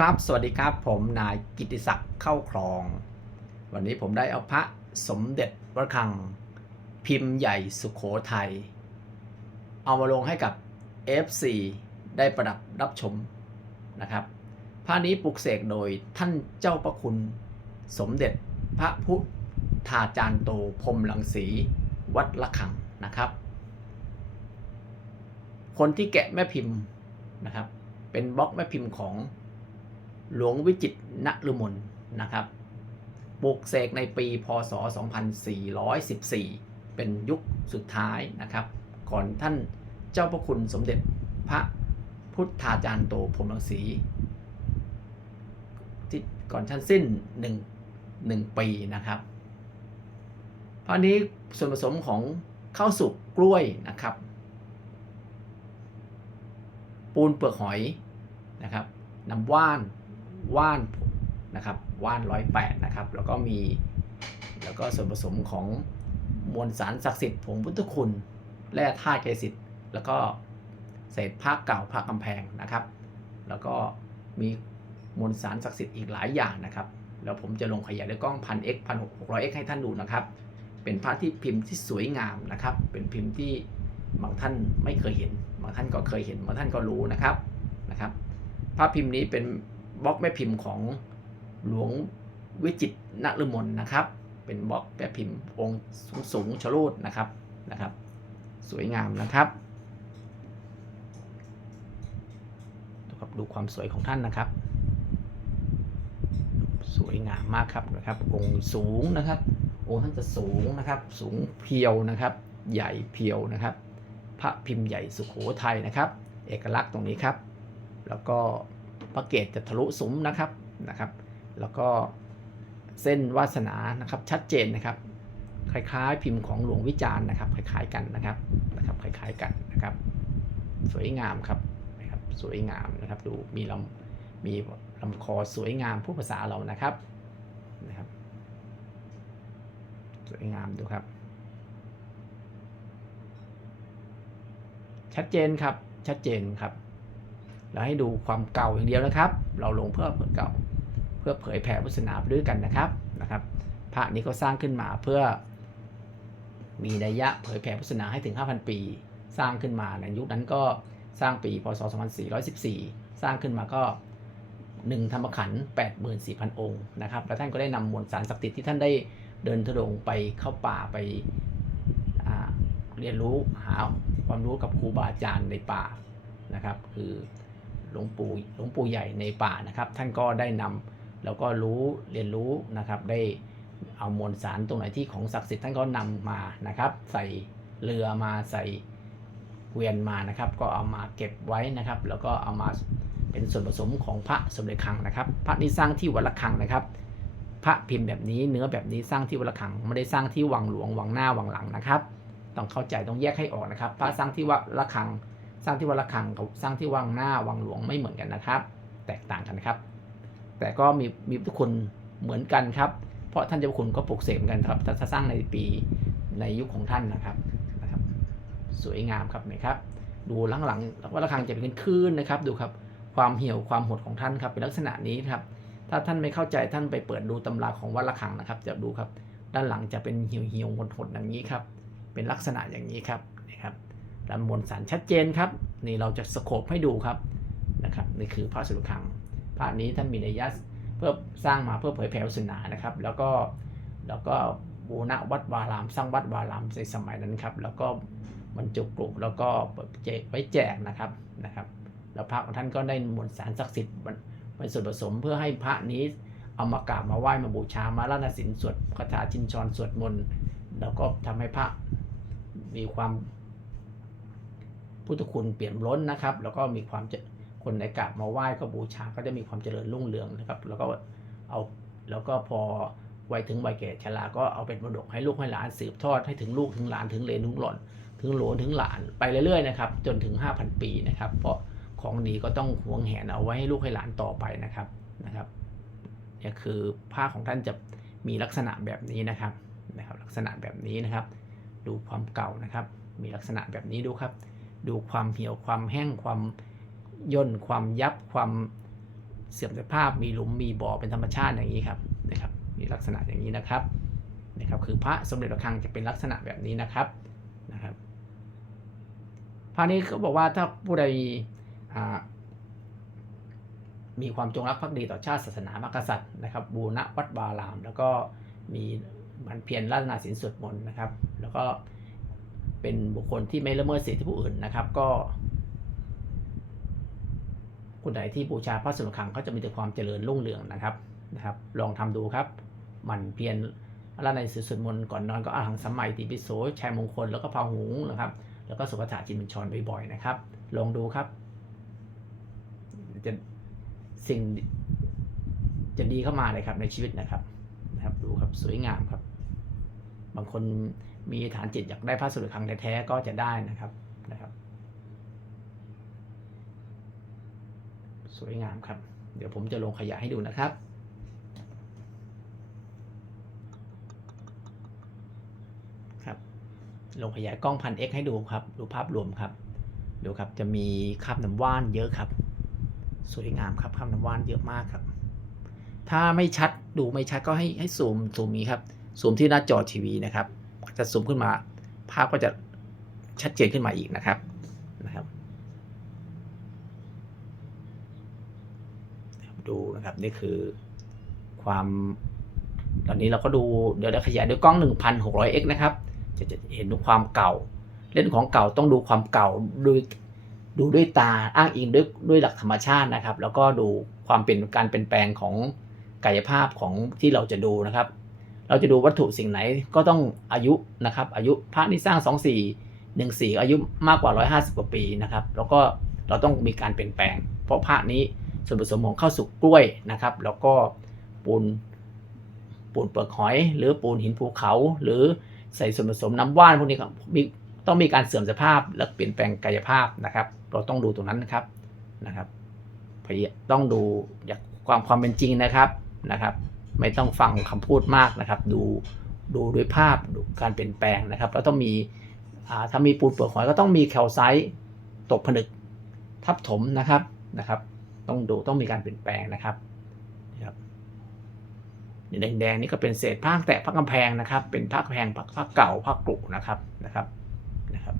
ครับ สวัสดีครับ ผมนายกิติศักดิ์เข้าครอง วันนี้ผมได้เอาพระสมเด็จพระคลัง พิมพ์ใหญ่สุขโขทัย เอามาลงให้กับ FC ได้ประดับรับชมนะครับ พระนี้ปลุกเสกโดยท่านเจ้าประคุณ สมเด็จพระพุทธาจารย์โตพรหมลังสีวัดละคังนะครับ คนที่แกะแม่พิมพ์นะครับ เป็นบล็อกแม่พิมพ์ของ หลวงวิจิตรนฤมลนะครับปลูกเสกในปีพศ 2414 เป็นยุคสุดท้ายนะครับ ก่อนท่านเจ้าพระคุณสมเด็จพระพุทธาจารย์โตพรมรังสีที่ก่อนท่านสิ้นหนึ่งหนึ่งปีนะครับพราะนี้ส่วนผสมของข้าวสุกกล้วยนะครับ ปูนเปลือกหอยนะครับน้ำว่าน ว่านนะครับว่านร้อยแปดนะครับแล้วก็มีแล้วก็ส่วนผสมของมวลสารศักดิ์สิทธิ์ผงพุทธคุณแร่ธาตุเกสิทธิ์แล้วก็เศษผ้าเก่าผ้ากำแพงนะครับ แล้วก็มีมวลสารศักดิ์สิทธิ์อีกหลายอย่างนะครับแล้วผมจะลงขยายด้วยกล้องพันเอ็กพันหกร้อยเอ็กให้ท่านดูนะครับ เป็นพระที่พิมพ์ที่สวยงามนะครับ เป็นพิมพ์ที่บางท่านไม่เคยเห็น บางท่านก็เคยเห็น บางท่านก็รู้นะครับนะครับ พระพิมพ์นี้เป็น บล็อกแม่พิมพ์ของหลวงวิจิตนฤมลนะครับ เป็นบล็อกแม่พิมพ์องค์สูงสูงชโลดนะครับนะครับ สวยงามนะครับดูครับดูความสวยของท่านนะครับ สวยงามมากครับนะครับ องค์สูงนะครับ องค์ท่านจะสูงนะครับ สูงเพียวนะครับ ใหญ่เพียวนะครับ พระพิมพ์ใหญ่สุโขทัยนะครับ เอกลักษณ์ตรงนี้ครับ แล้วก็ พระเกศจะทะลุซุ้มนะครับนะครับ แล้วก็เส้นวาสนานะครับชัดเจนนะครับ คล้ายๆ พิมพ์ของหลวงวิจารณ์นะครับ คล้ายๆกันนะครับนะครับคล้ายๆกันนะครับ สวยงามครับนะครับสวยงามนะครับ ดูมีลำมีลำคอสวยงามผู้ภาษาเรานะครับนะครับ สวยงามดูครับ ชัดเจนครับชัดเจนครับ เราให้ดูความเก่าอย่างเดียวนะครับ เราลงเพื่อเผยเก่า เพื่อเผยแผ่พุทธศาสนาไปด้วยกันนะครับนะครับ พระนี้ก็สร้างขึ้นมาเพื่อ มีนัยยะเผยแผ่พุทธศาสนาให้ถึง 5,000 ปี สร้างขึ้นมาในยุคนั้นก็สร้างปีพศ 2414 สร้างขึ้นมาก็หนึ่งธรรมขันธ์84,000 องค์นะครับ แล้วท่านก็ได้นำมวลสารศักดิ์สิทธิ์ที่ท่านได้เดินทุดงไปเข้าป่าไปเรียนรู้หาความรู้กับครูบาอาจารย์ในป่านะครับ คือ หลวงปู่หลวงปู่ใหญ่ในป่านะครับ ท่านก็ได้นำแล้วก็รู้เรียนรู้นะครับ ได้เอามวลสารตรงไหนที่ของศักดิ์สิทธิ์ท่านก็นำมานะครับ ใส่เรือมาใส่เกวียนมานะครับ ก็เอามาเก็บไว้นะครับ แล้วก็เอามาเป็นส่วนผสมของพระสมเด็จคังนะครับ พระนี้สร้างที่วัดละคังนะครับ พระพิมพ์แบบนี้เนื้อแบบนี้สร้างที่วัดละคังไม่ได้สร้างที่วังหลวงวังหน้าวังหลังนะครับ ต้องเข้าใจต้องแยกให้ออกนะครับ พระสร้างที่วัดละคัง สร้างที่วัดละคังกับสร้างที่วังหน้าวังหลวงไม่เหมือนกันนะครับ แตกต่างกันครับ แต่ก็มีมีทุกคนเหมือนกันครับ เพราะท่านเจ้าคุณก็ปลูกเสกเหมือนกันครับถ้าสร้างในปีในยุคของท่านนะครับนะครับ สวยงามครับไหมครับ ดูหลังๆวัดละคังจะเป็นคลื่นนะครับ ดูครับความเหี่ยวความหดของท่านครับเป็นลักษณะนี้ครับ ถ้าท่านไม่เข้าใจท่านไปเปิดดูตำราของวัดละคังนะครับ จะดูครับ ด้านหลังจะเป็นเหี่ยวเหี่ยวหดหดอย่างนี้ครับ เป็นลักษณะอย่างนี้ครับ นี่ครับด้านบนสันชัดเจนครับ นี่เราจะสโคปให้ดูครับนะครับนี่คือพระสุรคังพระนี้ท่านมีนัยยะเพื่อสร้างมาเพื่อเผยแผ่ศาสนานะครับ แล้วก็แล้วก็บูรณะวัดวาราม สร้างวัดวารามในสมัยนั้นครับ แล้วก็บรรจุกลุ่มแล้วก็แจกไว้แจกนะครับนะครับแล้วพระของท่านก็ได้มวลสารศักดิ์สิทธิ์เป็นส่วนผสมเพื่อให้พระนี้เอามากราบมาไหว้มาบูชามาละนาสินสวดคาถาชินชรสวดมนต์แล้วก็ทำให้พระมีความ พุทธคุณเปลี่ยนล้นนะครับ แล้วก็มีความจะคนในกราบมาไหว้ก็บูชาก็จะมีความเจริญรุ่งเรืองนะครับ แล้วก็เอาแล้วก็พอวัยถึงวัยแก่ชราก็เอาเป็นมรดกให้ลูกให้หลานสืบทอดให้ถึงลูกถึงหลานถึงเลนถึงหล่อนถึงหลนถึงหลานไปเรื่อยๆนะครับจนถึง 5,000 ปีนะครับ เพราะของดีก็ต้องหวงแหนเอาไว้ให้ลูกให้หลานต่อไปนะครับนะครับเนี่ยคือผ้าของท่านจะมีลักษณะแบบนี้นะครับนะครับ ลักษณะแบบนี้นะครับ ดูความเก่านะครับ มีลักษณะแบบนี้ดูครับ ดูความเหี่ยวความแห้งความย่นความยับความเสื่อมสภาพมีหลุมมีบ่อเป็นธรรมชาติอย่างนี้ครับนะครับ มีลักษณะอย่างนี้นะครับนะครับ คือพระสมเด็จระฆังจะเป็นลักษณะแบบนี้นะครับนะครับพระนี้เขาบอกว่าถ้าผู้ใดมีความจงรักภักดีต่อชาติศาสนามหากษัตริย์นะครับ บูรณะวัดบาราม แล้วก็มีมันเพียรรัตนาศีลสวดมนต์นะครับ แล้วก็ เป็นบุคคลที่ไม่ละเมิดสิทธิผู้อื่นนะครับก็ คนใดที่บูชาพระสมเด็จขังก็จะมีแต่ความเจริญรุ่งเรืองนะครับนะครับ ลองทำดูครับหมันเพียรรัตนาศีลสวดมนต์ก่อนนอนก็อาหังสัมมาติปิโสชัยมงคลแล้วก็พาหุงนะครับ แล้วก็สุภาษาจินบัญชรบ่อยๆนะครับ ลองดูครับ จะสิ่งจะดีเข้ามาเลยครับในชีวิตนะครับนะครับ ดูครับสวยงามครับ บางคน มีฐานจิตอยากได้พระสุรคังแท้ๆก็จะได้นะครับนะครับ สวยงามครับ เดี๋ยวผมจะลงขยะให้ดูนะครับครับลงขยายกล้องพันเอ็กให้ดูครับ ดูภาพรวมครับดูครับจะมีคราบน้ำว่านเยอะครับ สวยงามครับคราบน้ำว่านเยอะมากครับ ถ้าไม่ชัดดูไม่ชัดก็ให้ให้ซูมซูมนี้ครับซูมที่หน้าจอทีวีนะครับ จะซูมขึ้นมา ภาพก็จะชัดเจนขึ้นมาอีกนะครับนะครับ ดูนะครับนี่คือความตอนนี้เราก็ดูเดี๋ยวเราขยายด้วยกล้อง 1,600x นะครับ จะจะเห็นความเก่า เล่นของเก่าต้องดูความเก่าดูดูด้วยตาอ้างอิงด้วยด้วยหลักธรรมชาตินะครับ แล้วก็ดูความเป็นการเปลี่ยนแปลงของกายภาพของที่เราจะดูนะครับ เราจะดูวัตถุสิ่งไหนก็ต้องอายุนะครับอายุพระนี่สร้าง 2 4 1 4 อายุมากกว่า 150 กว่าปีนะครับแล้วก็เราต้องมีการเปลี่ยนแปลง เพราะพระนี้ส่วนผสมของข้าวสุกกล้วยนะครับ แล้วก็ปูนปูนเปลือกหอย หรือปูนหินภูเขา หรือใส่ส่วนผสมน้ำว่านพวกนี้ครับมีต้องมีการเสื่อมสภาพและเปลี่ยนแปลงกายภาพนะครับ เราต้องดูตรงนั้นนะครับนะครับพยายต้องดูจากความความเป็นจริงนะครับนะครับ ไม่ต้องฟังคำพูดมากนะครับ ดูดูด้วยภาพดูการเปลี่ยนแปลงนะครับ แล้วต้องมีถ้ามีปูนเปลือกหอยก็ต้องมีแคลไซต์ตกผนึกทับถมนะครับนะครับ ต้องดูต้องมีการเปลี่ยนแปลงนะครับนะครับแดงๆนี่ก็เป็นเศษผ้าแตะผ้ากำแพงนะครับ เป็นผ้ากำแพงผ้าเก่าผ้ากรุนะครับนะครับนะครับ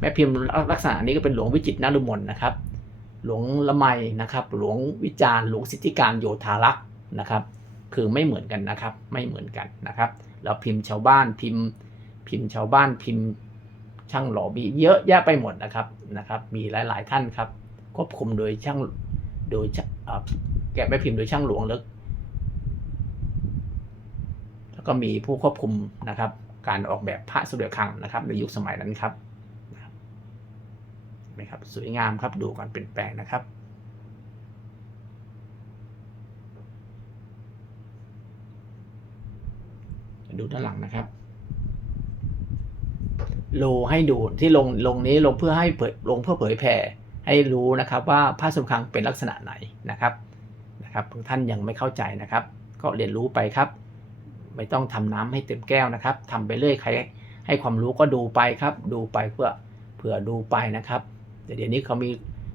แม่พิมพ์ลักษณะนี้ก็เป็นหลวงวิจิตรนฤมลนะครับ หลวงละไมนะครับ หลวงวิจารหลวงสิทธิการโยธารักษ์นะครับ คือไม่เหมือนกันนะครับ ไม่เหมือนกันนะครับ แล้วพิมพ์ชาวบ้านพิมพ์ พิมพ์ชาวบ้านพิมพ์ช่างหล่อมีเยอะแยะไปหมดนะครับนะครับ มีหลาย ๆ ท่านครับควบคุมโดยช่างโดยแกะแม่พิมพ์โดยช่างหลวงล้วแล้วก็มีผู้ควบคุมนะครับ การออกแบบพระสมเด็จคลังนะครับในยุคสมัยนั้นครับ ไหมครับ สวยงามครับดูการเปลี่ยนแปลงนะครับดูด้านหลังนะครับโลให้ดูที่ลงลงนี้ลงเพื่อให้เผยลงเพื่อเผยแผ่ให้รู้นะครับว่าผ้าสมคังเป็นลักษณะไหนนะครับนะครับท่านยังไม่เข้าใจนะครับ ก็เรียนรู้ไปครับ ไม่ต้องทำน้ำให้เต็มแก้วนะครับทำไปเรื่อยใครให้ความรู้ก็ดูไปครับ ดูไปเพื่อเผื่อดูไปนะครับ แต่เดี๋ยวนี้เขามี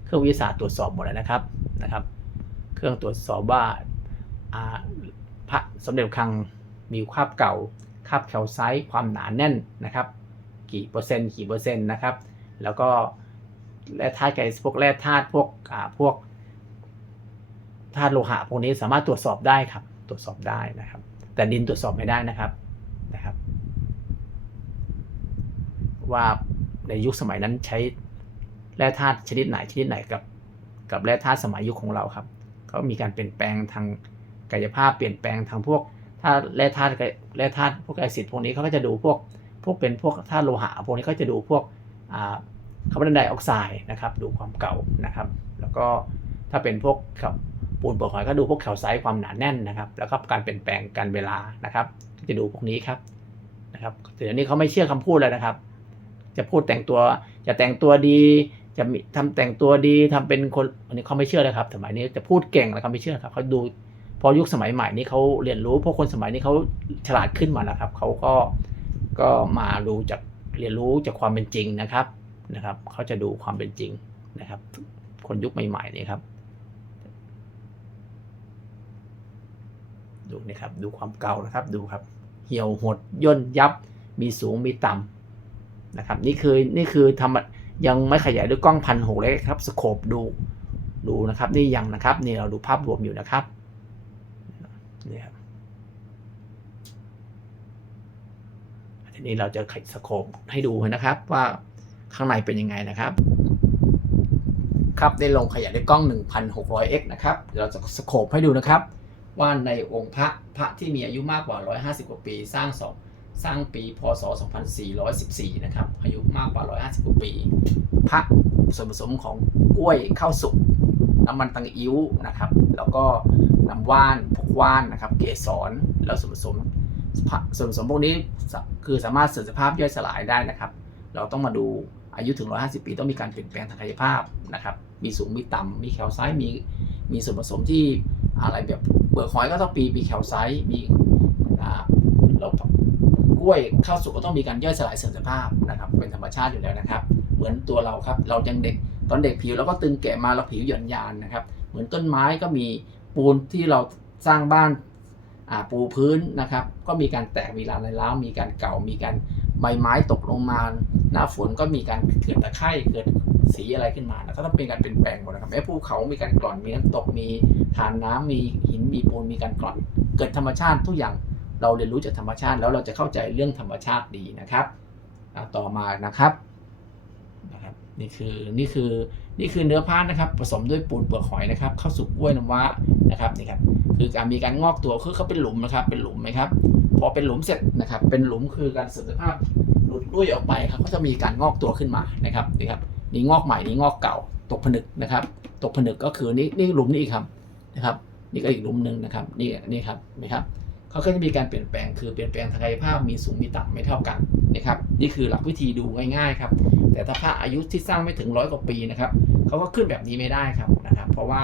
เครื่องวิทยาศาสตร์ตรวจสอบหมดแล้วนะครับนะครับ เครื่องตรวจสอบว่าพระสมเด็จคังมีคราบเก่าคราบแคลไซต์ความหนาแน่นนะครับ กี่เปอร์เซ็นต์กี่เปอร์เซ็นต์นะครับ แล้วก็แร่ธาตุไกพวกแร่ธาตุพวกอ่าพวกธาตุโลหะพวกนี้สามารถตรวจสอบได้ครับ ตรวจสอบได้นะครับ แต่ดินตรวจสอบไม่ได้นะครับนะครับ ว่าในยุคสมัยนั้นใช้ แร่ธาตุชนิดไหนชนิดไหนกับกับแร่ธาตุสมัยยุคของเราครับ ก็มีการเปลี่ยนแปลงทางกายภาพเปลี่ยนแปลงทางพวกถ้าแร่ธาตุแร่ธาตุพวกไอซิดพวกนี้เขาก็จะดูพวกพวกเป็นพวกธาตุโลหะพวกนี้ก็จะดูพวกอ่าคาร์บอนไดออกไซด์นะครับดูความเก่านะครับ แล้วก็ถ้าเป็นพวกครับปูนเปลือกหอยก็ดูพวกแคลไซต์ความหนาแน่นนะครับ แล้วก็การเปลี่ยนแปลงการเวลานะครับก็จะดูพวกนี้ครับนะครับแต่เดี๋ยวนี้เขาไม่เชื่อคำพูดแล้วนะครับ จะพูดแต่งตัวจะแต่งตัวดี จะมีทำแต่งตัวดีทำเป็นคนอันนี้เขาไม่เชื่อเลยครับ สมัยนี้จะพูดเก่งแล้วเขาไม่เชื่อครับเขาดูพอยุคสมัยใหม่นี้เขาเรียนรู้เพราะคนสมัยนี้เขาฉลาดขึ้นมาแล้วครับเขาก็ก็มาดูจากเรียนรู้จากความเป็นจริงนะครับนะครับเขาจะดูความเป็นจริงนะครับ คนยุคใหม่ๆนี่ครับดูนะครับดูความเก่านะครับดูครับ เหี่ยวหดย่นยับมีสูงมีต่ำนะครับ นี่คือนี่คือธรรมะ ยังไม่ขยายด้วยกล้องพันหกเลยครับสโคปดูดูนะครับนี่ยังนะครับนี่เราดูภาพรวมอยู่นะครับนี่ครับทีนี้เราจะขยสโคปให้ดูนะครับว่าข้างในเป็นยังไงนะครับครับได้ลงขยายด้วยกล้อง 1,600x นะครับเดี๋ยวเราจะสโคปให้ดูนะครับ ว่าในองค์พระพระที่มีอายุมากกว่า 150 กว่าปีสร้างสอง สร้างปีพศ 2414 นะครับ อายุมากกว่า 150 ปี พระส่วนผสมของกล้วยข้าวสุกน้ำมันตังอิ้วนะครับ แล้วก็น้ำว่านพวกว่านนะครับ เกสรแล้วส่วนผสมส่วนผสมพวกนี้คือสามารถเสื่อมสภาพย่อยสลายได้นะครับ เราต้องมาดูอายุถึง 150 ปีต้องมีการเปลี่ยนแปลงทางกายภาพนะครับ มีสูงมีต่ำมีแคลไซต์มีมีส่วนผสมที่อะไรแบบเปลือกหอยก็ต้องปีมีแคลไซต์มีอ่าเรา กล้วยข้าวสุกก็ต้องมีการย่อยสลายเสื่อมสภาพนะครับ เป็นธรรมชาติอยู่แล้วนะครับ เหมือนตัวเราครับ เรายังเด็กตอนเด็กผิวเราก็ตึงแก่มาเราผิวหย่อนยานนะครับ เหมือนต้นไม้ก็มีปูนที่เราสร้างบ้านปูพื้นนะครับ ก็มีการแตกมีลานร้าวมีการเก่ามีการใบไม้ตกลงมา หน้าฝนก็มีการเกิดตะไคร่เกิดสีอะไรขึ้นมาแล้วก็ต้องเป็นการเปลี่ยนแปลงหมดนะครับแม้ภูเขามีการกร่อนมีน้ำตกมีฐานน้ำมีหินมีปูนมีการกร่อน เกิดธรรมชาติทุกอย่าง เราเรียนรู้จากธรรมชาติแล้วเราจะเข้าใจเรื่องธรรมชาติดีนะครับต่อมานะครับนะครับ นี่คือนี่คือนี่คือเนื้อผ้านะครับ ผสมด้วยปูนเปลือกหอยนะครับเข้าสู่กล้วยน้ำว้านะครับนี่ครับคือการมีการงอกตัวคือเขาเป็นหลุมนะครับ เป็นหลุมไหมครับ พอเป็นหลุมเสร็จนะครับ เป็นหลุมคือการสื่อสภาพหลุดลุ่ยออกไปครับก็จะมีการงอกตัวขึ้นมานะครับนี่ครับนี่งอกใหม่นี่งอกเก่า ตกผนึกนะครับ ตกผนึกก็คือนี่นี่หลุมนี่อีกครับนะครับ นี่ก็อีกหลุมหนึ่งนะครับ นี่นี่ครับนะครับ เขาก็จะมีการเปลี่ยนแปลงคือเปลี่ยนแปลงทางกายภาพมีสูงมีต่ำไม่เท่ากันนะครับนี่คือหลักวิธีดูง่ายๆครับแต่ถ้าพระอายุที่สร้างไม่ถึงร้อยกว่าปีนะครับเขาก็ขึ้นแบบนี้ไม่ได้ครับนะครับ เพราะว่า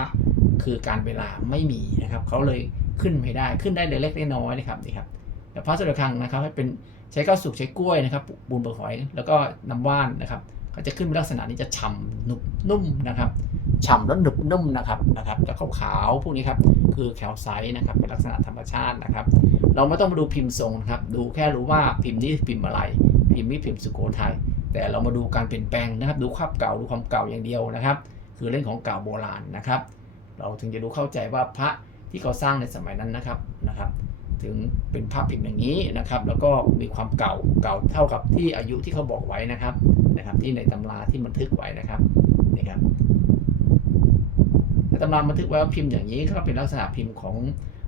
คือการเวลาไม่มีนะครับเขาเลยขึ้นไม่ได้ขึ้นได้เล็กๆน้อยๆนะครับนี่ครับแต่พระสุรคังนะครับให้เป็นใช้ข้าวสุกใช้กล้วยนะครับปูนเปลือกหอย แล้วก็น้ำว่านนะครับ ก็จะขึ้นเป็นลักษณะนี้จะฉ่ำนุบนุ่มนะครับ ฉ่ำแล้วหนึบนุ่มนะครับนะครับแล้วขาวๆพวกนี้ครับคือแคลไซต์นะครับเป็นลักษณะธรรมชาตินะครับ เราไม่ต้องมาดูพิมพ์ทรงนะครับ ดูแค่รู้ว่าพิมพ์นี้พิมพ์อะไร พิมพ์นี้พิมพ์สุโขทัยแต่เรามาดูการเปลี่ยนแปลงนะครับ ดูความเก่าดูความเก่าอย่างเดียวนะครับ คือเรื่องของเก่าโบราณนะครับ เราถึงจะรู้เข้าใจว่าพระที่เขาสร้างในสมัยนั้นนะครับนะครับ ถึงเป็นภาพพิมพ์อย่างนี้นะครับ แล้วก็มีความเก่าเก่าเท่ากับที่อายุที่เขาบอกไว้นะครับนะครับ ที่ในตำราที่บันทึกไว้นะครับนี่ครับ ตำราบันทึกไว้ว่าพิมพ์อย่างนี้ก็เป็นลักษณะพิมพ์ของ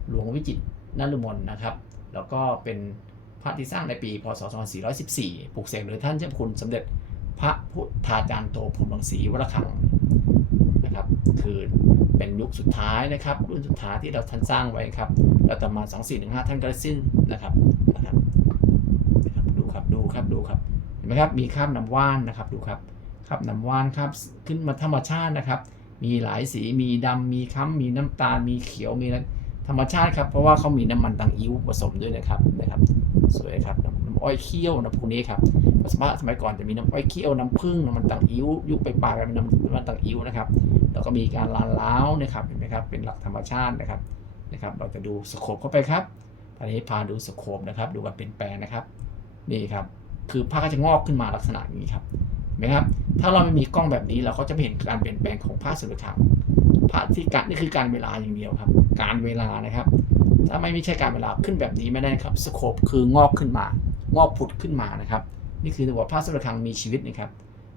หลวงวิจิตรนฤมลนะครับ แล้วก็เป็นพระที่สร้างในปีพศ 2414 ปลูกเสกโดยท่านเจ้าคุณสมเด็จพระพุทธาจารย์โตพรหมรังสีวรคังนะครับ คือเป็นยุคสุดท้ายนะครับ รุ่นสุดท้ายที่เราท่านสร้างไว้ครับแล้วต่อมา 2 4 1 5 ท่านก็สิ้นนะครับนะครับนะครับ ดูครับ ดูครับ ดูครับ เห็นไหมครับ มีคาบน้ำว่านนะครับ ดูครับคาบน้ำว่านครับ ขึ้นมาธรรมชาตินะครับ มีหลายสีมีดำมีค้ำมีน้ำตาลมีเขียวมีธรรมชาติครับเพราะว่าเขามีน้ำมันตังอิ้วผสมด้วยนะครับนะครับสวยครับน้ำอ้อยเคี่ยวนะพวกนี้ครับสมัยสมัยก่อนจะมีน้ำอ้อยเคี่ยวน้ำผึ้งน้ำมันตังอิ้วยุคไปปลายเป็นน้ำน้ำมันตังอิ้วนะครับแล้วก็มีการลานล้าวนะครับเห็นไหมครับเป็นหลักธรรมชาตินะครับนะครับ เราจะดูสโคปเข้าไปครับตอนนี้พาดูสโคปนะครับ ดูการเปลี่ยนแปลงนะครับนี่ครับ คือผ้าก็จะงอกขึ้นมาลักษณะนี้ครับ ไหมครับ ถ้าเราไม่มีกล้องแบบนี้เราก็จะไม่เห็นการเปลี่ยนแปลงของผ้าสุดท้ายผ้าที่การนี่คือการเวลาอย่างเดียวครับ การเวลานะครับ ถ้าไม่ไม่ใช่การเวลาขึ้นแบบนี้ไม่ได้ครับสโคปคืองอกขึ้นมา งอกผุดขึ้นมานะครับ นี่คือตัวผ้าสุดท้ายมีชีวิตนะครับ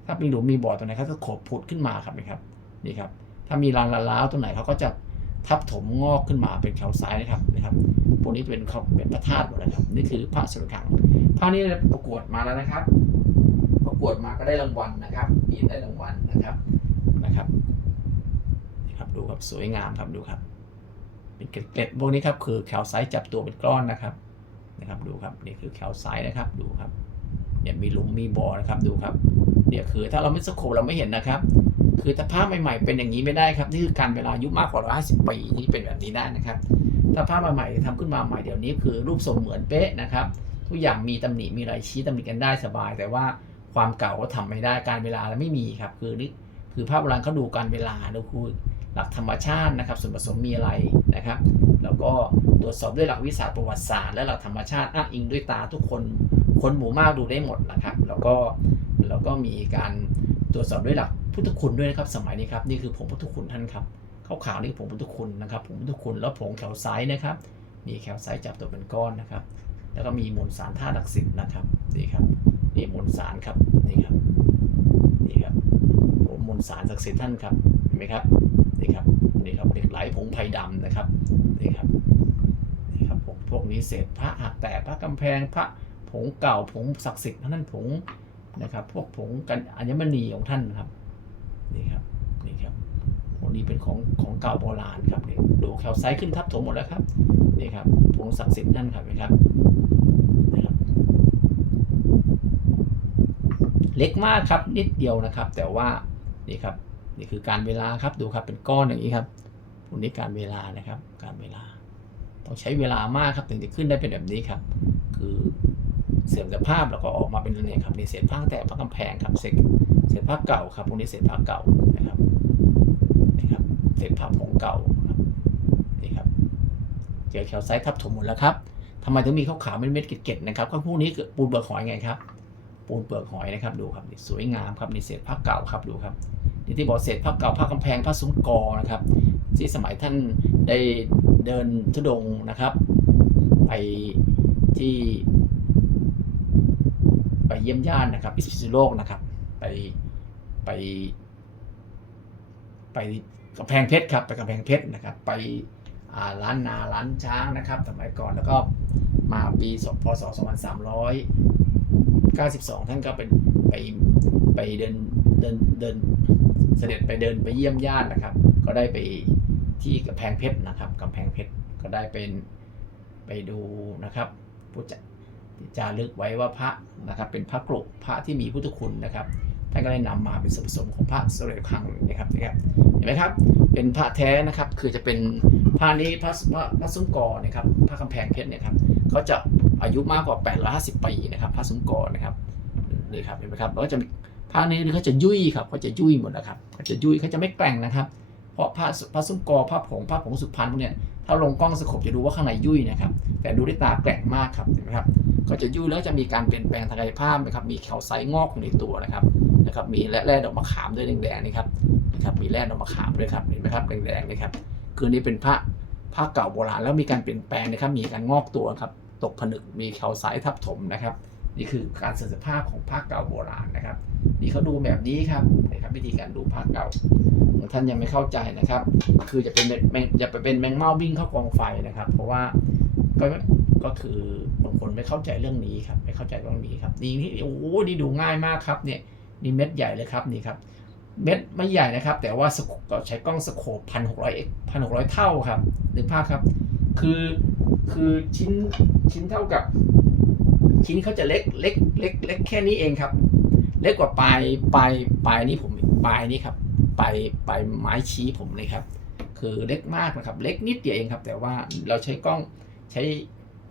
ถ้ามีหลุมมีบ่อตัวไหนครับสโคปผุดขึ้นมาครับนะครับนี่ครับ ถ้ามีรางล้าวตัวไหนเขาก็จะทับถมงอกขึ้นมาเป็นแถวซ้ายนะครับนะครับพวกนี้เป็นเขาเป็นพระธาตุหมดเลยครับ นี่คือพระสุรคังพระนี้ประกวดมาแล้วนะครับ วดมาก็ได้รางวัลนะครับมีได้รางวัลนะครับนะครับนี่ครับดูครับสวยงามครับดูครับ เป็นเกล็ดๆพวกนี้ครับคือแคลไซต์จับตัวเป็นก้อนนะครับนะครับดูครับนี่คือแคลไซต์นะครับดูครับเนี่ยมีหลุมมีบ่อนะครับดูครับเนี่ยคือถ้าเราไม่สโคปเราไม่เห็นนะครับ คือถ้าภาพใหม่ๆเป็นอย่างนี้ไม่ได้ครับนี่คือการเวลาอายุมากกว่า 150 ปีที่เป็นแบบนี้ได้นะครับ ถ้าภาพใหม่ๆทำขึ้นมาใหม่เดี๋ยวนี้คือรูปทรงเหมือนเป๊ะนะครับ ทุกอย่างมีตำหนิมีรายชี้ตำหนิกันได้สบายแต่ว่า ความเก่าก็ทำไม่ได้การเวลาไม่มีครับคือคือภาพโบราณเขาดูการเวลาดูคือหลักธรรมชาตินะครับส่วนผสมมีอะไรนะครับ แล้วก็ตรวจสอบด้วยหลักวิชาประวัติศาสตร์และหลักธรรมชาติอ้างอิงด้วยตาทุกคนคนหมู่มากดูได้หมดนะครับ แล้วก็แล้วก็มีการตรวจสอบด้วยหลักพุทธคุณด้วยนะครับ สมัยนี้ครับนี่คือผงพุทธคุณท่านครับขาวๆนี่ผงพุทธคุณนะครับผงพุทธคุณแล้วผงแคลไซต์นะครับมีแคลไซต์จับตัวเป็นก้อนนะครับ แล้วก็มีมวลสารธาตุหลักสิบนะครับนี่ครับ นี่มวลสารครับนี่ครับนี่ครับผมมวลสารศักดิ์สิทธิ์ท่านครับเห็นไหมครับนี่ครับนี่ครับเหล็กไหลผงไผ่ดำนะครับนี่ครับนี่ครับพวกพวกนี้เศษพระหักแตกพระกำแพงพระผงเก่าผงศักดิ์สิทธิ์ท่านผงนะครับพวกผงกันอัญมณีของท่านนะครับนี่ครับนี่ครับพวกนี้เป็นของของเก่าโบราณครับดูแคลไซต์ขึ้นทับถมหมดแล้วครับนี่ครับผงศักดิ์สิทธิ์นั่นครับเห็นไหมครับนะครับ เล็กมากครับนิดเดียวนะครับ แต่ว่านี่ครับนี่คือการเวลาครับดูครับเป็นก้อนอย่างนี้ครับพวกนี้การเวลานะครับ การเวลา ต้องใช้เวลามากครับถึงจะขึ้นได้เป็นแบบนี้ครับ คือเสื่อมสภาพแล้วก็ออกมาเป็นเนี่ครับนี่เศษผ้าแต่ผ้ากำแพงครับเศษเศษผ้าเก่าครับพวกนี้เศษผ้าเก่านะครับนี่ครับเศษผ้าผงเก่าครับนี่ครับเจอแคลไซต์ทับถมหมดแล้วครับทำไมถึงมีขาวๆเม็ดๆเกล็ดๆนะครับก็พวกนี้คือปูนเปลือกหอยไงครับ ปูนเปลือกหอยนะครับดูครับนี่สวยงามครับนี่เศษผ้าเก่าครับดูครับนี่ที่บอกเศษผ้าเก่าผ้ากำแพงผ้าซุ้มกอนะครับ ที่สมัยท่านได้เดินทุดงนะครับ ไปที่ไปเยี่ยมญาตินะครับอิสพิโลกนะครับ ไปไป ไปกำแพงเพชรครับไปกำแพงเพชรนะครับ ไปร้านนาร้านช้างนะครับสมัยก่อนแล้วก็มาปีศพศ 92 ท่านก็เป็นไปไปเดินเดินเดินเสด็จไปเดินไปเยี่ยมญาตินะครับ ก็ได้ไปที่กำแพงเพชรนะครับกำแพงเพชรก็ได้เป็นไปดูนะครับพุทธจารึกไว้ว่าพระนะครับ เป็นพระกรุพระที่มีพุทธคุณนะครับท่านก็ได้นำมาเป็นส่วนผสมของพระสมเด็จคลังนะครับนะครับเห็นไหมครับ เป็นพระแท้นะครับ คือจะเป็นผ้านี้พระพระพระซุ้มกอนะครับพระกำแพงเพชรเนี่ยครับเขาจะ อายุมากกว่า 850 ปีนะครับพระซุ้มกอนะครับนี่ครับเห็นไหมครับแล้วก็จะมีผ้านี้เขาจะยุ่ยครับเขาจะยุ่ยหมดนะครับเขาจะยุ่ยเขาจะไม่แกร่งนะครับ เพราะผ้าพระซุ้มกอผ้าผงผ้าผงสุพรรณพวกเนี่ยถ้าลงกล้องสโคปจะดูว่าข้างในยุ่ยนะครับ แต่ดูด้วยตาแกร่งมากครับเห็นไหมครับก็จะยุ่ยแล้วจะมีการเปลี่ยนแปลงทางกายภาพนะครับมีแคลไซงอกอยู่ในตัวนะครับนะครับมีแร่ดอกมะขามด้วยแดงๆนี่ครับนะครับมีแร่ดอกมะขามด้วยครับเห็นไหมครับแดงๆนะครับคือนี่เป็นพระพระเก่าโบราณแล้วมีการเปลี่ยนแปลงนะครับมีการงอกตัวครับ ตกผนึกมีแคลไซต์ทับถมนะครับ นี่คือการเสื่อมสภาพของพระเก่าโบราณนะครับ นี่เขาดูแบบนี้ครับนะครับวิธีการดูพระเก่าบาท่านยังไม่เข้าใจนะครับ คือจะเป็นจะไปเป็นแมงเม่าวิ่งเข้ากองไฟนะครับ เพราะว่าก็ก็คือบางคนไม่เข้าใจเรื่องนี้ครับ ไม่เข้าใจเรื่องนี้ครับนี่นี่โอ้นี่ดูง่ายมากครับเนี่ยนี่เม็ดใหญ่เลยครับนี่ครับ เม็ดไม่ใหญ่นะครับ แต่ว่าก็ใช้กล้องสโคปพันหกร้อยพันหกร้อยเท่าครับนึกภาพครับ คือ คือชิ้นชิ้นเท่ากับ ชิ้นเขาจะเล็กเล็กเล็กเล็กแค่นี้เองครับ เล็กกว่าปลายปลายปลายนี้ผมปลายนี้ครับปลายปลายไม้ชี้ผมเลยครับ คือเล็กมากนะครับ เล็กนิดเดียวเองครับ แต่ว่าเราใช้กล้องใช้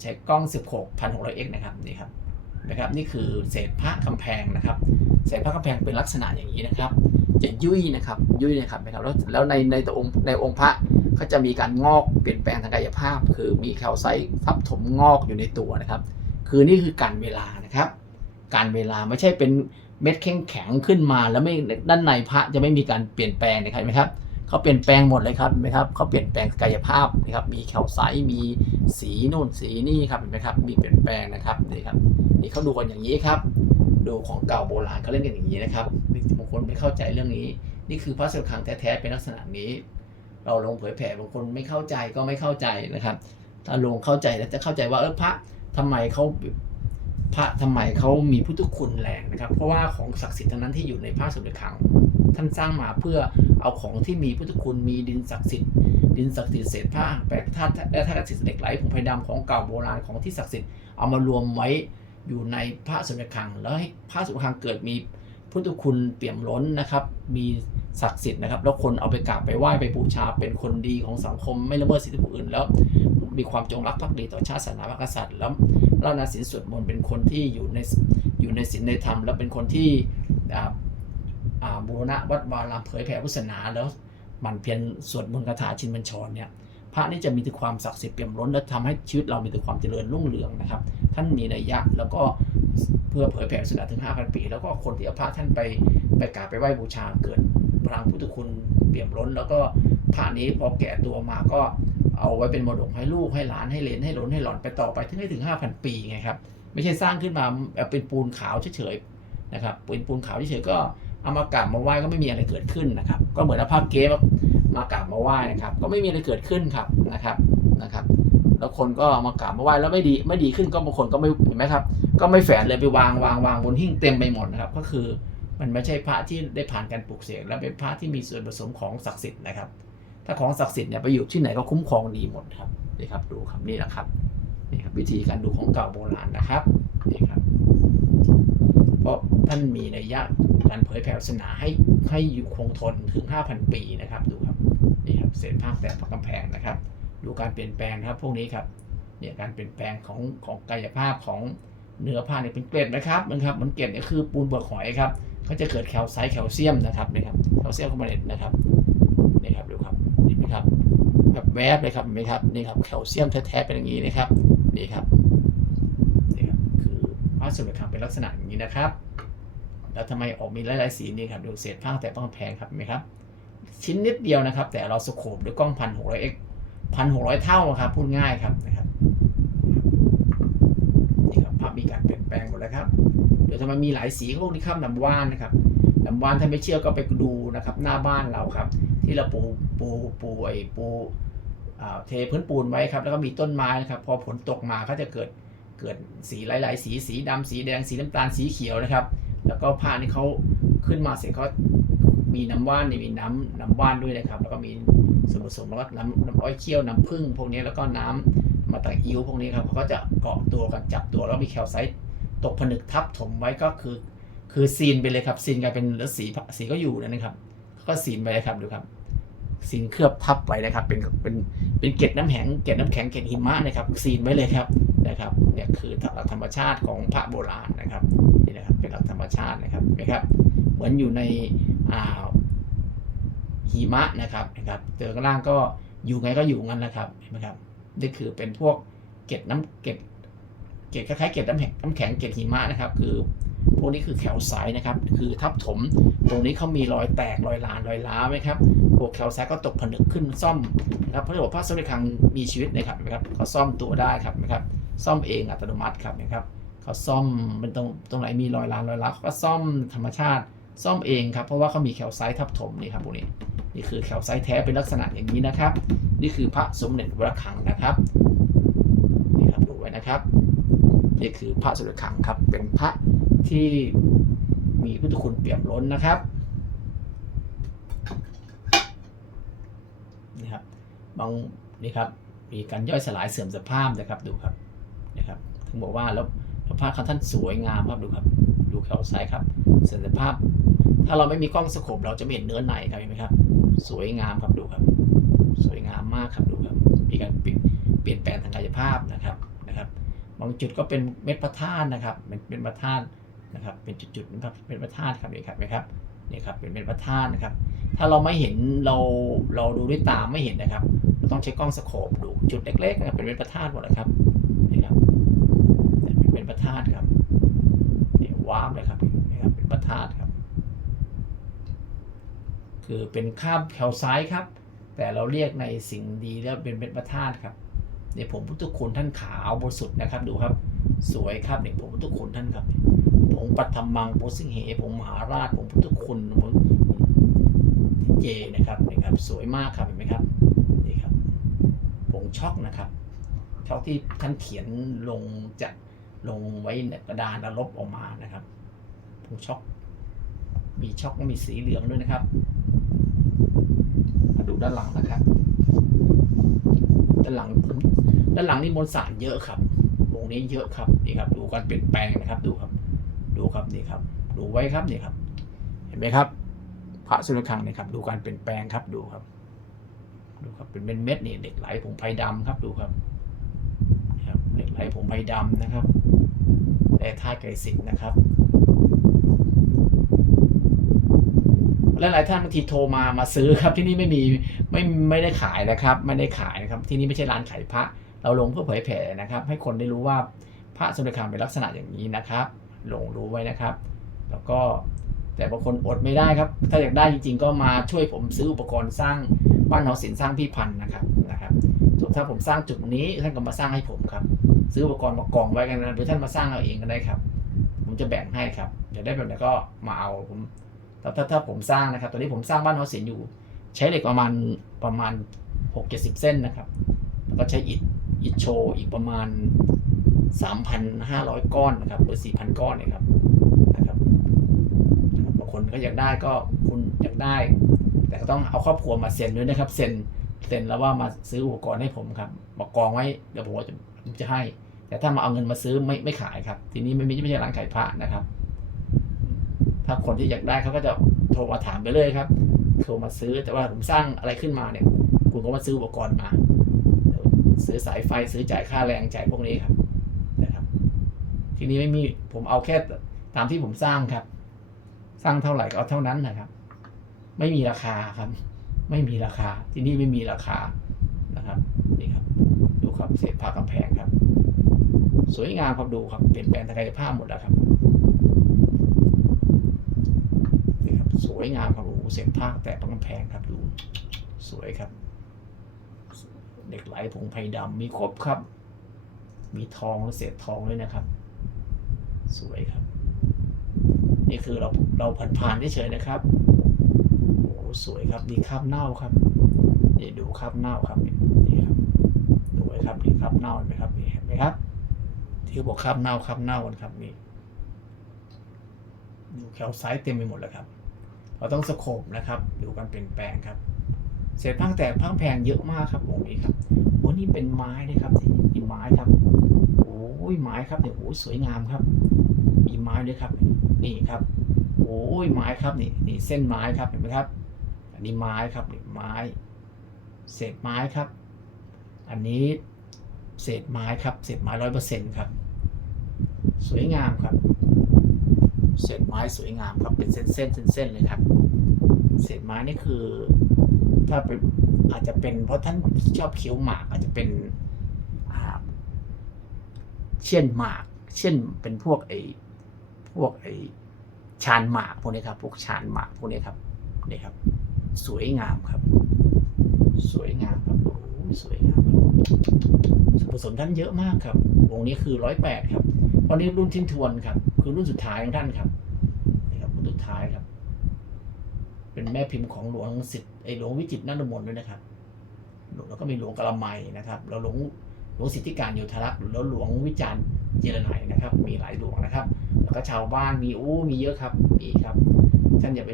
ใช้กล้อง 16 1600 x นะครับนี่ครับนะครับ นี่คือเศษพระกำแพงนะครับ เศษพระกำแพงเป็นลักษณะอย่างนี้นะครับ จะยุ่ยนะครับยุ่ยนะครับนะครับแล้วแล้วในในตัวองค์ในองค์พระก็จะมีการงอกเปลี่ยนแปลงทางกายภาพ คือมีแคลไซต์ทับถมงอกอยู่ในตัวนะครับ คือนี่คือการเวลานะครับ การเวลาไม่ใช่เป็นเม็ดแข็งแข็งขึ้นมาแล้วไม่ด้านในพระจะไม่มีการเปลี่ยนแปลงนะครับเห็นไหมครับเขาเปลี่ยนแปลงหมดเลยครับเห็นไหมครับเขาเปลี่ยนแปลงกายภาพนะครับ มีแคลไซต์มีสีนู่นสีนี่ครับเห็นไหมครับมีเปลี่ยนแปลงนะครับนี่ครับนี่เขาดูกันอย่างนี้ครับ ดูของเก่าโบราณเขาเล่นกันอย่างนี้นะครับบางคนไม่เข้าใจเรื่องนี้ นี่คือพระสด็จคังแท้ๆเป็นลักษณะนี้ เราลงเผยแผ่บางคนไม่เข้าใจก็ไม่เข้าใจนะครับ ถ้าลงเข้าใจแล้วจะเข้าใจว่าเออพระทำไมเขาพระทำไมเขามีพุทธคุณแรงนะครับ เพราะว่าของศักดิ์สิทธิ์ทั้งนั้นที่อยู่ในพระสมเด็จคลังท่านสร้างมาเพื่อเอาของที่มีพุทธคุณมีดินศักดิ์สิทธิ์ดินศักดิ์สิทธิ์เศษผ้าแปลกธาตุและธาตุศักดิ์สิทธิ์เหล็กไหลผงไผ่ดำของเก่าโบราณของที่ศักดิ์สิทธิ์เอามารวมไว้ อยู่ในพระสมเด็จคลัง แล้วให้พระสมเด็จคลังเกิดมีพุทธคุณเปี่ยมล้นนะครับ มีศักดิ์สิทธิ์นะครับ แล้วคนเอาไปกราบไปไหว้ไปบูชา เป็นคนดีของสังคมไม่ละเมิดสิทธิผู้อื่น แล้วมีความจงรักภักดีต่อชาติศาสนาพระกษัตริย์ แล้วเรานาศีลสวดมนต์เป็นคนที่อยู่ในอยู่ในศีลในธรรม แล้วเป็นคนที่บูรณะวัดวารามเผยแผ่พุทธศาสนาแล้วหมันเพียรสวดมนต์คาถาชินบัญชรเนี่ย พระนี่จะมีแต่ความศักดิ์สิทธิ์เปี่ยมล้น และทำให้ชีวิตเรามีแต่ความเจริญรุ่งเรืองนะครับ ท่านมีนัยยะแล้วก็เพื่อเผยแผ่ศาสนาถึง 5,000 ปี แล้วก็คนที่เอาพระท่านไปไปกราบไปไหว้บูชาเกิดพลังพุทธคุณเปี่ยมล้น แล้วก็พระนี้พอแก่ตัวมาก็เอาไว้เป็นมรดกให้ลูกให้หลานให้เลนให้หลนให้หลอนไปต่อไปถึงให้ถึง 5,000 ปีไงครับไม่ใช่สร้างขึ้นมาแบบเป็นปูนขาวเฉยๆนะครับเป็นปูนขาวเฉยๆก็ เอามากราบมาไหว้ก็ไม่มีอะไรเกิดขึ้นนะครับ ก็เหมือนเอาภาพเก๊มากราบมาไหว้นะครับ ก็ไม่มีอะไรเกิดขึ้นครับนะครับนะครับ แล้วคนก็มากราบมาไหว้แล้วไม่ดีไม่ดีขึ้นก็บางคนก็ไม่เห็นไหมครับ ก็ไม่แฝนเลยไปวางวางวางบนหิ้งเต็มไปหมดนะครับ ก็คือมันไม่ใช่พระที่ได้ผ่านการปลูกเสกและเป็นพระที่มีส่วนผสมของศักดิ์สิทธิ์นะครับ ถ้าของศักดิ์สิทธิ์เนี่ยไปอยู่ที่ไหนก็คุ้มครองดีหมดครับนี่ครับดูครับนี่แหละครับนี่ครับวิธีการดูของเก่าโบราณนะครับนี่ครับ เพราะท่านมีนัยยะการเผยแผ่ศาสนาให้ให้อยู่คงทนถึง 5,000 ปีนะครับดูครับนี่ครับเศษภาคแตกกำแพงนะครับ ดูการเปลี่ยนแปลงครับ พวกนี้ครับเนี่ยการเปลี่ยนแปลงของของกายภาพของเนื้อผ้าเนี่ยเป็นเกล็ดนะครับนะครับเหมันเกล็ดเนี่ยคือปูนเปลือกหอยครับก็จะเกิดแคลไซต์แคลเซียมนะครับนี่ครับแคลเซียมคาร์บอเนตนะครับนี่ครับดูครับนี่ไหมครับแบบแวบเลยครับเห็นไหมครับนี่ครับแคลเซียมแท้ๆเป็นอย่างนี้นะครับนี่ครับ คือพระสุรคังเป็นลักษณะอย่างนี้นะครับ แล้วทำไมออกมีหลายๆสีนี่ครับดูเศษผ้าแต่ต้องแพงครับเห็นไหมครับ ชิ้นนิดเดียวนะครับ แต่เราสโคปด้วยกล้องพันหกร้อยเอ็กพันหกร้อยเท่าครับพูดง่ายครับนะครับนี่ครับภาพมีการเปลี่ยนแปลงหมดแล้วครับเดี๋ยวทำไมมีหลายสีพวกนี้ครับน้ำว่านนะครับน้ำว่านถ้าไม่เชื่อก็ไปดูนะครับ หน้าบ้านเราครับ ที่เราปูปูปูไอ้ปูอ่าเทพื้นปูนไว้ครับแล้วก็มีต้นไม้นะครับ พอฝนตกมาก็จะเกิด เกิดสีหลาย ๆ สีสีดำสีแดงสีน้ำตาลสีเขียวนะครับ แล้วก็ผ้านี่เขาขึ้นมาเสร็จเขามีน้ำว่านมีน้ำน้ำว่านด้วยนะครับ แล้วก็มีส่วนผสมแล้วก็น้ำน้ำอ้อยเคี่ยวน้ำผึ้งพวกนี้แล้วก็น้ำมาตะอิ้วพวกนี้ครับเขาก็จะเกาะตัวกันจับตัวแล้วมีแคลไซต์ตกผนึกทับถมไว้ก็คือ คือซีนไปเลยครับซีนกลายเป็นแล้วสีสีก็อยู่นะครับ ก็ซีนไปเลยครับดูครับ ซีนเคลือบทับไปนะครับ เป็นเป็นเป็นเกล็ดน้ำแข็งเกล็ดน้ำแข็งเกล็ดหิมะนะครับซีนไว้เลยครับนะครับเนี่ยคือหลักธรรมชาติของพระโบราณนะครับนี่นะครับเป็นหลักธรรมชาตินะครับนะครับเหมือนอยู่ในอ่าหิมะนะครับนะครับเจอข้างล่างก็อยู่ไงก็อยู่งั้นนะครับเห็นไหมครับนี่คือเป็นพวกเกล็ดน้ำเกล็ดเกล็ดคล้ายๆเกล็ดน้ำแข็งน้ำแข็งเกล็ดหิมะนะครับ คือ พวกนี้คือแคลไซต์นะครับ คือทับถม ตรงนี้เขามีรอยแตกรอยลานรอยล้าไหมครับ พวกแคลไซต์ก็ตกผนึกขึ้นซ่อมนะครับเพราะว่าพระสมเด็จครั้งมีชีวิตนะครับนะครับเขาซ่อมตัวได้ครับนะครับซ่อมเองอัตโนมัติครับนะครับเขาซ่อมมันตรงตรงไหนมีรอยลานรอยล้าเขาก็ซ่อมธรรมชาติซ่อมเองครับเพราะว่าเขามีแคลไซต์ทับถมนี่ครับพวกนี้นี่คือแคลไซต์แท้เป็นลักษณะอย่างนี้นะครับ นี่คือพระสมเด็จวระฆังนะครับนี่ครับดูไว้นะครับ นี่คือพระสุรขังครับ เป็นพระที่มีพุทธคุณเปี่ยมล้นนะครับนี่ครับบางนี่ครับมีการย่อยสลายเสื่อมสภาพนะครับดูครับนะครับถึงบอกว่าแล้วพระเขาท่านสวยงามครับดูครับ ดูแคลไซต์ครับเสื่อมสภาพ ถ้าเราไม่มีกล้องสโคปเราจะไม่เห็นเนื้อในครับเห็นไหมครับ สวยงามครับดูครับ สวยงามมากครับดูครับ มีการเปลี่ยนแปลงทางกายภาพนะครับ บางจุดก็เป็นเม็ดพระธาตุนะครับเป็นเป็นพระธาตุนะครับ เป็นจุดๆเป็นพระเป็นพระธาตุครับนี่ครับนะครับนี่ครับเป็นเม็ดพระธาตุนะครับ ถ้าเราไม่เห็นเราเราดูด้วยตาไม่เห็นนะครับเราต้องใช้กล้องสโคปดูจุดเล็กๆนะครับเป็นเม็ดพระธาตุหมดเลยครับนี่ครับเป็นเม็ดพระธาตุครับนี่ว้ามเลยครับนี่ครับเป็นพระธาตุครับ คือเป็นคาบแคลไซต์ครับ แต่เราเรียกในสิ่งดีแล้วเป็นเม็ดพระธาตุครับ เนี่ยผมพุทธคุณท่านขาวบริสุทธิ์นะครับดูครับ สวยครับเนี่ยผมพุทธคุณท่านครับผงปัทมังโพสิงเหผงมหาราชผงพุทธคุณผงเจนะครับนี่ครับ สวยมากครับเห็นไหมครับนี่ครับผงช็อกนะครับช็อกที่ท่านเขียนลงจะลงไว้ในกระดานแล้วลบออกมานะครับผงช็อก มีช็อกมีสีเหลืองด้วยนะครับมาดูด้านหลังนะครับ ด้านหลังผมด้านหลังนี่มวลสารเยอะครับวงนี้เยอะครับนี่ครับ ดูการเปลี่ยนแปลงนะครับ ดูครับ ดูครับนี่ครับ ดูไว้ครับนี่ครับ เห็นไหมครับ พระสุรคังนี่ครับ ดูการเปลี่ยนแปลงครับดูครับ ดูครับเป็นเม็ดเม็ดๆนี่เหล็กไหลผงไพดำครับดูครับครับเหล็กไหลผงไพดำนะครับแต่ธาตุไกรสิทธ์นะครับ และหลายท่านบางทีโทรมามาซื้อครับที่นี่ไม่มีไม่ไม่ได้ขายนะครับ ไม่ได้ขายนะครับ ที่นี่ไม่ใช่ร้านขายพระ เราลงเพื่อเผยแผ่นะครับ ให้คนได้รู้ว่าพระสมเด็จคำเป็นลักษณะอย่างนี้นะครับลงรู้ไว้นะครับ แล้วก็แต่บางคนอดไม่ได้ครับ ถ้าอยากได้จริง ๆ ก็มาช่วยผมซื้ออุปกรณ์สร้างบ้านหอศิลป์สร้างพี่พันธ์นะครับนะครับถ้าผมสร้างจุดนี้ท่านก็มาสร้างให้ผมครับ ซื้ออุปกรณ์มากองไว้กันนะหรือท่านมาสร้างเอาเองก็ได้ครับ ผมจะแบ่งให้ครับจะได้แบบไหนก็มาเอาผม ถ้าถ้าผมสร้างนะครับ ตอนนี้ผมสร้างบ้านหอศิลป์อยู่ ใช้เหล็กประมาณประมาณหกเจ็ดสิบเส้นนะครับ แล้วก็ใช้อิฐอิฐโชว์อีกประมาณ 3,500 ก้อนนะครับหรือ 4,000 ก้อนเนะครับนะครับนะครับบางคนก็อยากได้ก็คุณอยากได้ แต่ก็ต้องเอาครอบครัวมาเซ็นด้วยนะครับเซ็นเซ็นแล้วว่ามาซื้ออุปกรณ์ให้ผมครับมากกองไว้เดี๋ยวผมจะจะให้ แต่ถ้ามาเอาเงินมาซื้อไม่ไม่ขายครับ ทีนี้ไม่มีไม่ใช่ร้านขายพระนะครับ ถ้าคนที่อยากได้เขาก็จะโทรมาถามไปเลยครับ โทรมาซื้อแต่ว่าผมสร้างอะไรขึ้นมาเนี่ย คุณก็มาซื้ออุปกรณ์มา ซื้อสายไฟซื้อจ่ายค่าแรงจ่ายพวกนี้ครับนะครับ ทีนี้ไม่มีผมเอาแค่ตามที่ผมสร้างครับ สร้างเท่าไหร่ก็เอาเท่านั้นนะครับ ไม่มีราคาครับ ไม่มีราคา ที่นี่ไม่มีราคานะครับนี่ครับ ดูครับเศษผ้ากำแพงครับ สวยงามครับดูครับเปลี่ยนแปลงทางกายภาพหมดแล้วครับนี่ครับ สวยงามครับโอ้โหเศษผ้าแตะกำแพงครับดูสวยครับ เด็กไหลผงไผ่ดำมีครบครับ มีทองและเศษทองด้วยนะครับ สวยครับ นี่คือเราเราผ่านๆเฉยๆนะครับโอ้โหสวยครับนี่คราบเน่าครับนี่ดูคราบเน่าครับนี่ครับดูไว้ครับนี่คราบเน่าเห็นไหมครับนี่เห็นไหมครับ ที่เขาบอกคราบเน่าคราบเน่ากันครับนี่ดูแคลไซต์เต็มไปหมดแล้วครับ เราต้องสโคบนะครับ ดูการเปลี่ยนแปลงครับ เศษพังแตกพังแพงเยอะมากครับวงนี้ครับโอ้นี่เป็นไม้นะครับนี่ไม้ครับ โอ้ยไม้ครับเนี่ยโอ้สวยงามครับ มีไม้ด้วยครับ นี่ครับ โอ้ยไม้ครับนี่นี่เส้นไม้ครับเห็นไหมครับ อันนี้ไม้ครับนี่ไม้ เศษไม้ครับ อันนี้เศษไม้ครับ เศษไม้ร้อยเปอร์เซ็นต์ครับ สวยงามครับ เศษไม้สวยงามครับเป็นเส้นเส้นเส้นเส้นๆเลยครับ เศษไม้นี่คือ ถ้าเป็นอาจจะเป็นเพราะท่านชอบเคี้ยวหมากอาจจะเป็นเช่นหมาก เช่นเป็นพวกไอ้พวกไอ้ชานหมากพวกนี้ครับ พวกชานหมากพวกนี้ครับนี่ครับ สวยงามครับ สวยงามครับโอ้สวยงามส่วนผสมท่านเยอะมากครับวงนี้คือร้อยแปดครับตอนนี้รุ่นทิ้นทวนครับ คือรุ่นสุดท้ายของท่านครับนี่ครับรุ่นสุดท้ายครับ เป็นแม่พิมพ์ของหลวงสิทธิ์ไอหลวงวิจิตรนันทมนด้วยนะครับแล้วก็มีหลวงกะละไมนะครับ แล้วหลวงหลวงสิทธิการโยธรักษ์แล้วหลวงวิจารณ์เจรไนนะครับ มีหลายหลวงนะครับ แล้วก็ชาวบ้านมีอู้มีเยอะครับมีครับท่านอย่าไป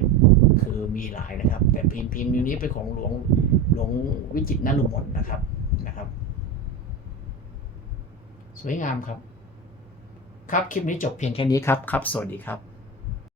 คือมีหลายนะครับ แต่พิมพ์พิมพ์อยู่นี้เป็นของหลวงหลวงวิจิตรนันทมนนะครับนะครับ สวยงามครับ ครับ คลิปนี้จบเพียงแค่นี้ครับ ครับ สวัสดีครับ